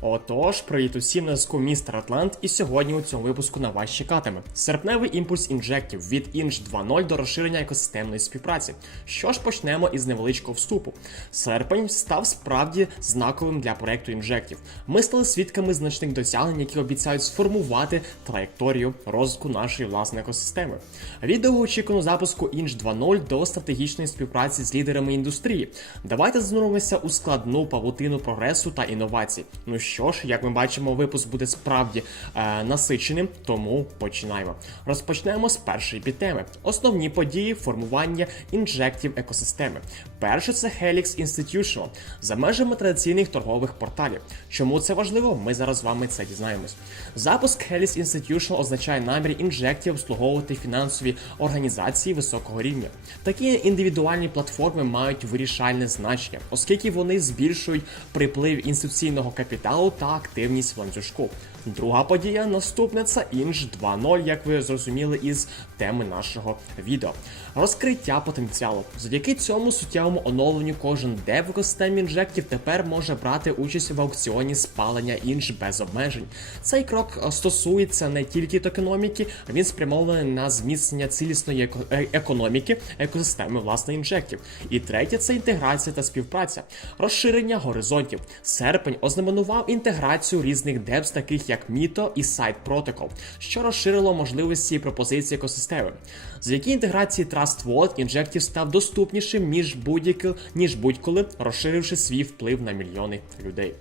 Отож, привіт усім на зв'язку містер Атлант, і сьогодні у цьому випуску на вас чекатиме серпневий імпульс інжектів від Inch 2.0 до розширення екосистемної співпраці. Що ж почнемо із невеличкого вступу. Серпень став справді знаковим для проекту інжектів. Ми стали свідками значних досягнень, які обіцяють сформувати траєкторію розвитку нашої власної екосистеми. Від довгоочікуваного запуску Inch 2.0 до стратегічної співпраці з лідерами індустрії. Давайте зануримося у складну павутину прогресу та інновацій. Ну що ж, як ми бачимо, випуск буде справді е, насиченим, тому починаємо. Розпочнемо з першої підтеми: основні події формування інжектів екосистеми. Перше це Helix Institutional за межами традиційних торгових порталів. Чому це важливо? Ми зараз з вами це дізнаємось. Запуск Helix Institutional означає намір інжектів обслуговувати фінансові організації високого рівня. Такі індивідуальні платформи мають вирішальне значення, оскільки вони збільшують приплив інституційного капіталу та активність ланцюжку. Друга подія наступна це Inch 2.0, як ви зрозуміли із теми нашого відео. Розкриття потенціалу. Завдяки цьому суттєвому оновленню кожен дев в інжектів тепер може брати участь в аукціоні спалення інж без обмежень. Цей крок е, стосується не тільки токеноміки, він спрямований на зміцнення цілісної е- економіки екосистеми власне інжектів. І третє це інтеграція та співпраця, розширення горизонтів. Серпень ознаменував інтеграцію різних депс, таких як Mito і Site Protocol, що розширило можливості і пропозиції екосистеми. Завдяки інтеграції Trust Wallet інжектів став доступнішим ніж будь-яке ніж будь-коли, розширивши свій вплив на мільйони людей.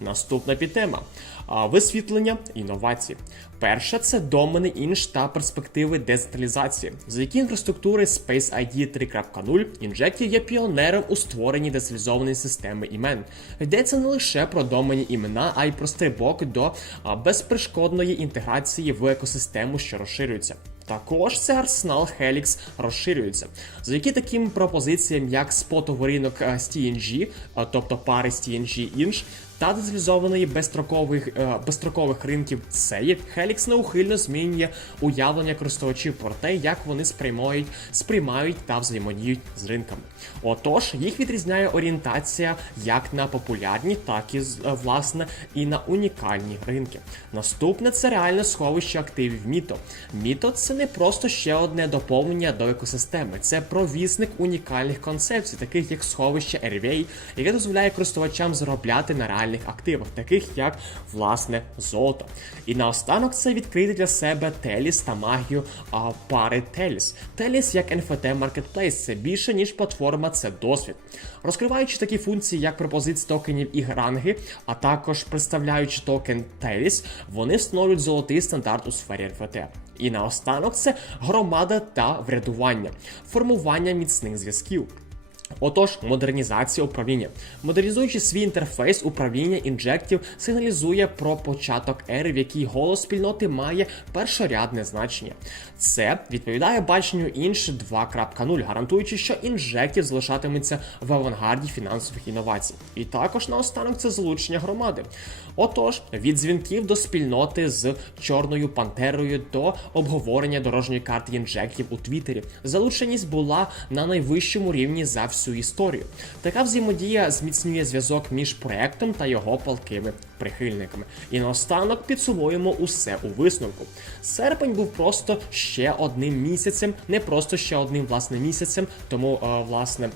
Наступна підтема висвітлення інновацій. Перша це домени інш та перспективи децентралізації. Завдяки інфраструктури Space ID 3.0 інжектів є піонером у створенні децентралізованої системи імен. Йдеться не лише про домені імена, а й про стрибок до а, безперешкодної інтеграції в екосистему, що розширюється. Також це арсенал Helix розширюється. Завдяки таким пропозиціям, як спотовий ринок з тобто пари з інш, та децентралізованої безстрокових, е, безстрокових ринків CEI, Helix неухильно змінює уявлення користувачів про те, як вони сприймають, сприймають та взаємодіють з ринками. Отож, їх відрізняє орієнтація як на популярні, так і е, власне і на унікальні ринки. Наступне це реальне сховище активів Міто. Міто це не просто ще одне доповнення до екосистеми, це провісник унікальних концепцій, таких як сховище RVA, яке дозволяє користувачам заробляти на реальних активах, таких як власне золото. І наостанок це відкрити для себе Теліс та магію а, пари Теліс. Теліс як NFT Marketplace це більше ніж платформа, це досвід. Розкриваючи такі функції, як пропозиції токенів і ранги, а також представляючи токен Теліс, вони встановлюють золотий стандарт у сфері NFT. І наостанок це громада та врядування, формування міцних зв'язків. Отож, модернізація управління. Модернізуючи свій інтерфейс управління інжектів, сигналізує про початок ери, в якій голос спільноти має першорядне значення. Це відповідає баченню інш 2.0, гарантуючи, що інжектів залишатиметься в авангарді фінансових інновацій. І також наостанок це залучення громади. Отож, від дзвінків до спільноти з чорною пантерою до обговорення дорожньої карти інжектів у Твіттері. Залученість була на найвищому рівні за всю історію. Така взаємодія зміцнює зв'язок між проектом та його палкими прихильниками. І наостанок підсумуємо усе у висновку. Серпень був просто ще одним місяцем, не просто ще одним власне місяцем, тому е, власне.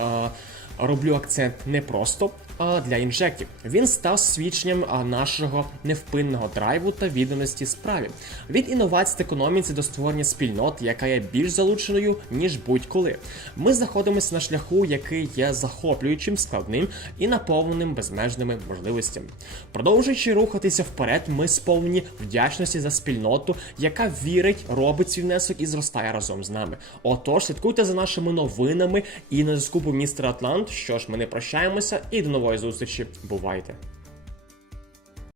е, Роблю акцент не просто для інжектів. Він став свідченням нашого невпинного драйву та відданості справі. Від інновацій та економіці до створення спільнот, яка є більш залученою ніж будь-коли. Ми знаходимося на шляху, який є захоплюючим, складним і наповненим безмежними можливостями. Продовжуючи рухатися вперед, ми сповнені вдячності за спільноту, яка вірить, робить свій внесок і зростає разом з нами. Отож, слідкуйте за нашими новинами і на зв'язку містер Атлант. Що ж, ми не прощаємося і до нової зустрічі. Бувайте!